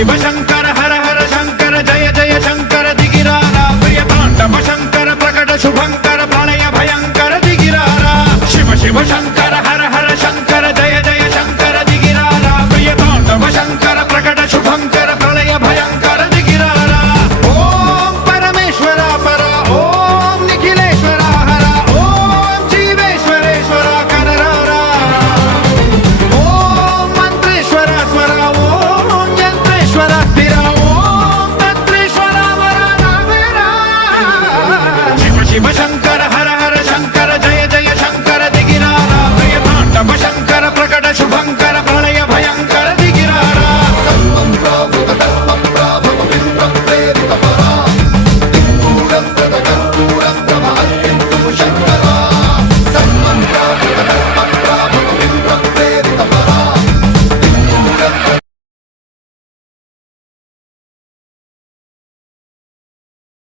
शिव शंकर हर हर शंकर जय जय शंकर दिगिरारा प्रिय तांडव शंकर प्रकट शुभंकर प्रलय भयंकर दिगिरारा शिव शिव शंकर